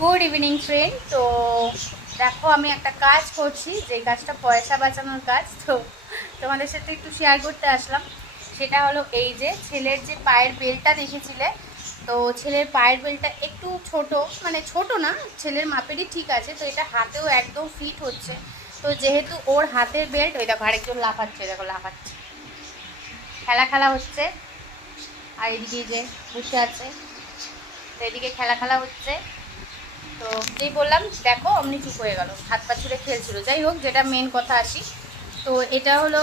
Good evening friend. তো দেখো, আমি একটা কাজ করছি, যে কাজটা পয়সা বাঁচানোর কাজ। তো তোমাদের সাথে একটু শেয়ার করতে আসলাম। সেটা হলো এই যে ছেলের যে পায়ের বেলটা দেখেছিলে, তো ছেলের পায়ের বেলটা একটু ছোট, মানে ছোট না, ছেলের মাপেরই ঠিক আছে। তো এটা হাতেও একদম ফিট হচ্ছে। তো যেহেতু ওর হাতের বেল্ট, ওই দেখো আরেকজন লাফাচ্ছে, দেখো লাফাচ্ছে, খেলা খেলা হচ্ছে। আর এদিকে যে বসে আছে, তো এদিকে খেলা খেলা হচ্ছে। তো যেই বললাম দেখো অমনি চুপ হয়ে গেল, হাত পা ছুড়ে খেলছিল। যাই হোক, যেটা মেন কথা আসি, তো এটা হলো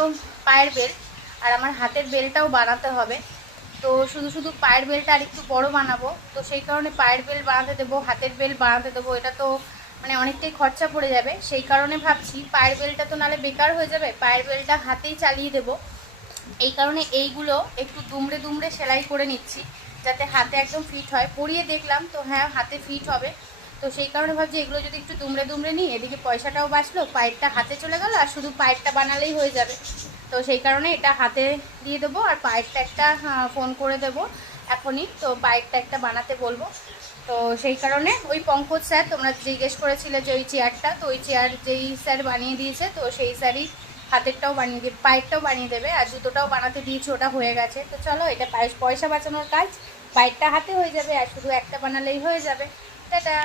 পায়ের বেল্ট। আর আমার হাতের বেল্টটাও বানাতে হবে। তো শুধু শুধু পায়ের বেল্টটা আর একটু বড় বানাবো, তো সেই কারণে পায়ের বেল্ট বানাতে দেবো, হাতের বেল্ট বানাতে দেবো। এটা তো মানে অনেকটাই খরচা পড়ে যাবে। সেই কারণে ভাবছি পায়ের বেল্টটা তো নাহলে বেকার হয়ে যাবে, পায়ের বেল্টটা হাতেই চালিয়ে দেবো। এই কারণে এইগুলো একটু দুমড়ে দুমড়ে সেলাই করে নিচ্ছি, যাতে হাতে একদম ফিট হয়। পরিয়ে দেখলাম তো হ্যাঁ, হাতে ফিট হবে। তো সেই কারণে ভাবছি এগুলো যদি একটু দুমড়ে দুমড়ে নিই, এদিকে পয়সাটাও বাঁচলো, পায়েরটা হাতে চলে গেল, আর শুধু পায়েরটা বানালেই হয়ে যাবে। তো সেই কারণে এটা হাতে দিয়ে দেবো, আর পায়েরটা একটা ফোন করে দেবো এখনই, তো পায়েরটা একটা বানাতে বলবো। তো সেই কারণে ওই পঙ্কজ স্যার, তোমরা জিজ্ঞেস করেছিলে যে ওই চেয়ারটা, তো ওই চেয়ার যেই স্যার বানিয়ে দিয়েছে, তো সেই স্যারই হাতেরটাও বানিয়ে দেবে, পায়েরটাও বানিয়ে দেবে, আর জুতোটাও বানাতে দিয়েছে, ওটা হয়ে গেছে। তো চলো, এটা পয়সা বাঁচানোর কাজ, পায়েরটা হাতে হয়ে যাবে, আর শুধু একটা বানালেই হয়ে যাবে। টাটা।